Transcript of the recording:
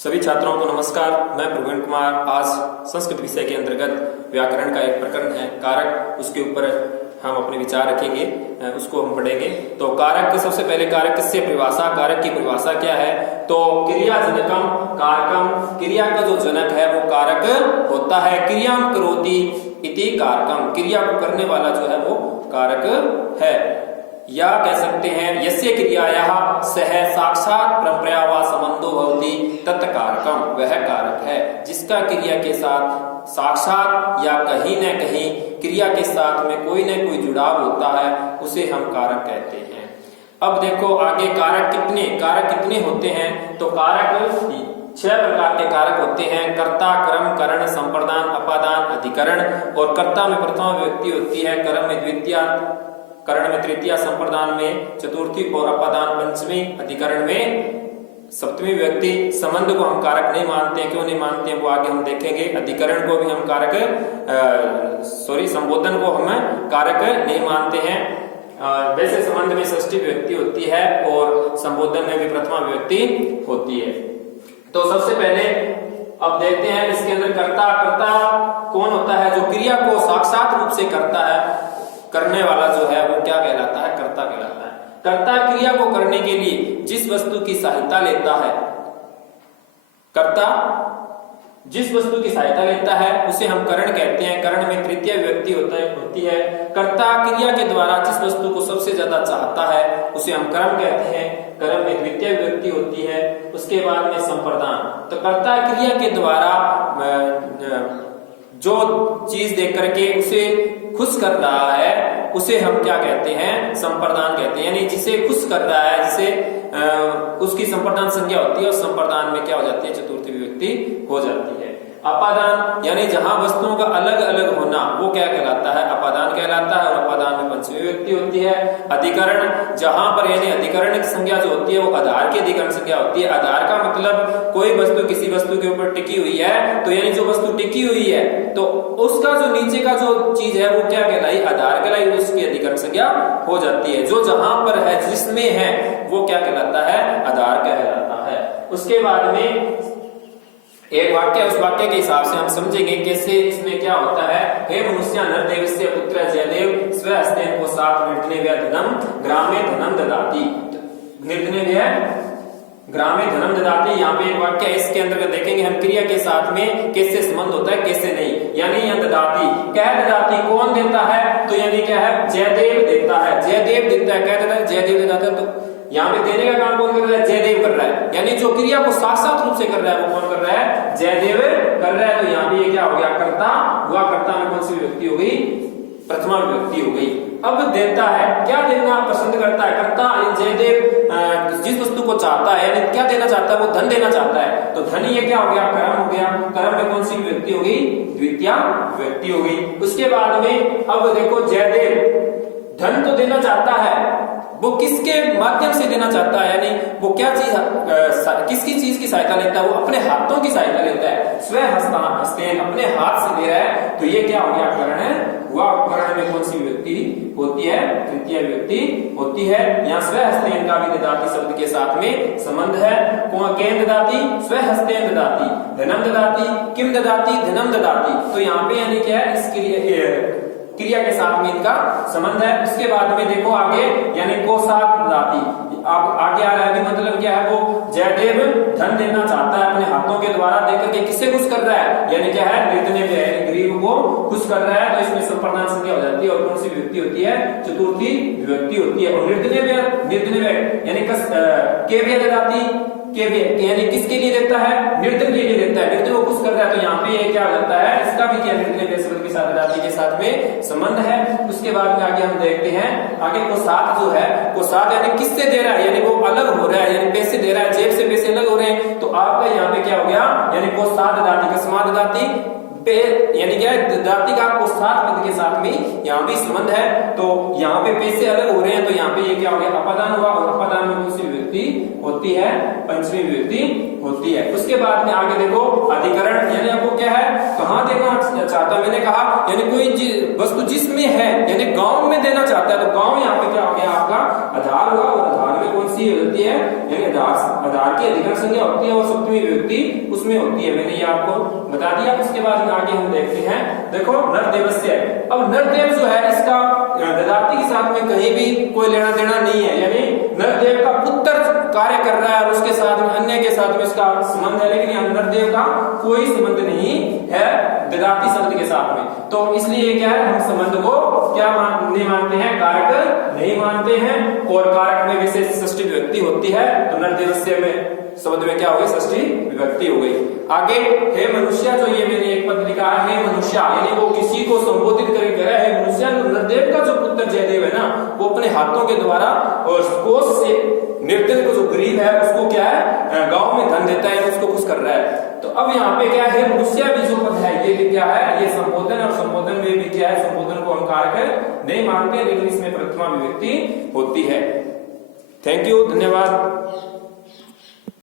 सभी छात्रों को नमस्कार। मैं प्रवीण कुमार। आज संस्कृत विषय के अंतर्गत व्याकरण का एक प्रकरण है कारक, उसके ऊपर हम अपने विचार रखेंगे, उसको हम पढ़ेंगे। तो कारक, सबसे पहले कारक किससे परिभाषा, कारक की परिभाषा क्या है? तो क्रिया जनकम कारकम, क्रिया का जो जनक है वो कारक होता है। क्रियाम करोति इति कारकम, क्रिया को करने वाला जो है वो कारक है। या कह सकते हैं यस्य क्रियायाः सह साक्षात परंपरा व संबंधो भवति तत्कारकम, वह कारक है जिसका क्रिया के साथ साक्षात या कहीं न कहीं क्रिया के साथ में कोई न कोई जुड़ाव होता है, उसे हम कारक कहते हैं। अब देखो आगे कारक कितने होते हैं? तो कारक 6 प्रकार के कारक होते हैं। कर्ता, कर्म, करण, संप्रदान, अपादान, अधिकरण। और कर्ता में प्रथमा विभक्ति होती है, कर्म में द्वितीया, करण में तृतीया, संप्रदान में चतुर्थी और अपादान पंचमी, अधिकरण में सप्तमी विभक्ति। संबंध को हम कारक नहीं मानते हैं। क्यों नहीं मानते हैं वो आगे हम देखेंगे। अधिकरण को भी हम कारक संबोधन को हम कारक नहीं मानते हैं। वैसे संबंध में षष्ठी विभक्ति होती है और संबोधन में भी प्रथमा विभक्ति होती है। तो सबसे पहले अब देखते हैं इसके अंदर कर्ता कौन होता है? जो क्रिया को साक्षात रूप से करता है, करने वाला जो है वो क्या कहलाता है? कर्ता कहलाता है। कर्ता क्रिया को करने के लिए जिस वस्तु की सहायता लेता है, कर्ता जिस वस्तु की सहायता लेता है उसे हम करण कहते हैं। करण में तृतीय विभक्ति होती है। कर्ता क्रिया के द्वारा जिस वस्तु को सबसे ज्यादा चाहता है उसे हम कर्म कहते हैं। कर्म में द्वितीय विभक्ति होती है। उसके बाद में संप्रदान। तो कर्ता क्रिया के द्वारा जो चीज देख करके उसे खुश कर रहा है उसे हम क्या कहते हैं? संप्रदान कहते हैं। यानी जिसे खुश कर रहा है, जिसे उसकी संप्रदान संज्ञा होती है और संप्रदान में क्या हो जाती है? चतुर्थी विभक्ति हो जाती है। अपादान यानी जहां वस्तुओं का अलग अलग होना वो क्या कहलाता है? अपादान कहलाता है। और अपादान में पंचमी विभक्ति होती है। अधिकरण, जहां पर यानी अधिकरण की संज्ञा जो होती है वो आधार की अधिकरण संज्ञा होती है। आधार का मतलब कोई वस्तु किसी वस्तु के ऊपर टिकी हुई है, तो यानी जो वस्तु टिकी हुई है तो उसका जो नीचे का जो चीज है वो क्या कहलाई? आधार कहलाई, उसकी अधिकरण संज्ञा हो जाती है। जो जहां पर है, जिसमें है, वो क्या कहलाता है? आधार कहलाता है। उसके बाद में एक वाक्य, उस वाक्य के हिसाब से हम समझेंगे कैसे इसमें क्या होता है। हे मनुष्य नरदेवस्य पुत्र जयदेव स्वहस्तेन को साथ निर्धनेभ्यः धनम ग्रामे धनम ददाति। निर्धनेभ्यः ग्रामे धनम ददाति, यहाँ पे एक वाक्य है, इसके अंतर्गत देखेंगे हम क्रिया के साथ में कैसे संबंध होता है कैसे नहीं। यानी यहाँ ददाति, क्या ददाति, कौन देता है? तो यानी क्या है? जयदेव देता है। जयदेव देता है, क्या देता है? जयदेव देता है। तो यहाँ पे देने का काम कौन कर रहा है? जयदेव कर रहा है। यानी जो क्रिया को साक्षात रूप से कर रहा है वो कौन कर रहा है? जयदेव कर रहा है। तो यहाँ पे ये क्या हो गया? कर्ता हुआ। कर्ता में कौन सी विभक्ति हो गई? प्रथमा विभक्ति हो गई। अब देता है, क्या देना पसंद करता है? कर्ता जयदेव जिस वस्तु को चाहता है, यानी क्या देना चाहता है? वो धन देना चाहता है। तो धन ये क्या हो गया? कर्म हो गया। कर्म में कौन सी विभक्ति हो गई? द्वितीया विभक्ति हो गई। उसके बाद में अब देखो, जयदेव धन तो देना चाहता है, वो किसके माध्यम से देना चाहता है? यानी वो क्या चीज, किसकी चीज की सहायता लेता है? वो अपने हाथों की सहायता लेता है। स्व हस्तेन, अपने हाथ से दे रहा है। तो ये क्या हो गया? करण हुआ। करण में कौन सी विभक्ति होती है? तृतीय विभक्ति होती है। यहाँ स्व हस्तेन का भी ददाति शब्द के साथ में संबंध है। केन ददाति? स्व हस्तेन ददाति, धनम ददाति, किम ददाति? धनम ददाति। तो यहाँ पे यानी क्या है? इसके लिए क्रिया के साथ में इनका संबंध है। उसके बाद में देखो आगे, यानी को साथ ददाति, अब आगे आ रहा है। मतलब क्या है? वो जयदेव धन देना चाहता है अपने हाथों के द्वारा, देकर के किससे खुश कर रहा है? यानी क्या है? निर्धनेभ्यः, गरीब को खुश कर रहा है। तो इसमें संप्रदान संज्ञा हो जाती है। और कौन सी विभक्ति होती है? चतुर्थी विभक्ति होती है। और निर्धनेभ्यः यानी केभ्यः ददाति, यानी किसके लिए देता है? निर्धन के लिए देता है। निर्धन को खुश कर रहा है। तो यहाँ पे ये क्या हो जाता है? इसका भी क्या निर्धनेभ्यः शब्द के साथ ददाति के साथ में संबंध है। उसके बाद में आगे हम देखते हैं, आगे को साथ जो है, को साथ यानी किससे दे रहा है? यानी वो अलग हो रहा है, यानी पैसे दे रहा है, जेब से पैसे अलग हो रहे हैं। तो आपका यहाँ पे क्या हो गया? यानी को साथ ददाति, कस्मात् ददाति, यानी क्या है? ददाति का को साथ पद के साथ में यहाँ भी संबंध है। तो यहाँ पे पैसे अलग हो रहे हैं। तो यहाँ पे ये क्या हो गया? अपादान हुआ। और अपादान में कौन सी विभक्ति होती है? पंचमी विभक्ति होती है। उसके बाद में आगे देखो, अधिकरण, यानी आपको क्या है? कहाँ देना चाहता है? मैंने कहा यानी कोई वस्तु जिसमें है, यानी गांव में देना चाहता है। तो गांव यहाँ पे क्या हो गया? आपका आधार हुआ। और आधार में कौन सी होती है? यानी आधार धार की अधिकरण संज्ञा होती है और सप्तमी विभक्ति उसमें होती है, मैंने ये आपको बता दिया। उसके बाद में आगे हम देखते हैं, देखो नरदेवस्य। अब नरदेव जो है इसका ददाती के साथ में कहीं भी कोई लेना देना नहीं है, यानी नरदेव का पुत्र कार्य कर रहा है और उसके साथ में अन्य के साथ में इसका संबंध है, लेकिन यहाँ नरदेव का कोई संबंध नहीं है ददाती शब्द के साथ में। तो इसलिए क्या है, हम संबंध को क्या नहीं मानते हैं, कारक नहीं मानते हैं। और कारक में विशेष षष्ठी विभक्ति होती है, तो नरदेवस्य में शब्द में क्या हो गई, षष्ठी विभक्ति हो गई। आगे हे मनुष्य, जो ये मैंने एक पद लिखा है, हे मनुष्य, यानी वो किसी को संबोधित करके कह रहा है मनुष्य। नरदेव का जो पुत्र जयदेव है ना, वो अपने हाथों के द्वारा और कोष से निर्धन को जो गरीब है उसको क्या है, गांव में धन देता है, उसको खुश कर रहा है। तो अब यहाँ पे क्या है, मनुष्य भी जो पद है ये भी क्या है, ये संबोधन, और संबोधन में भी क्या है, संबोधन को हम कारक नहीं मानते, लेकिन इसमें प्रथमा विभक्ति होती है। थैंक यू, धन्यवाद।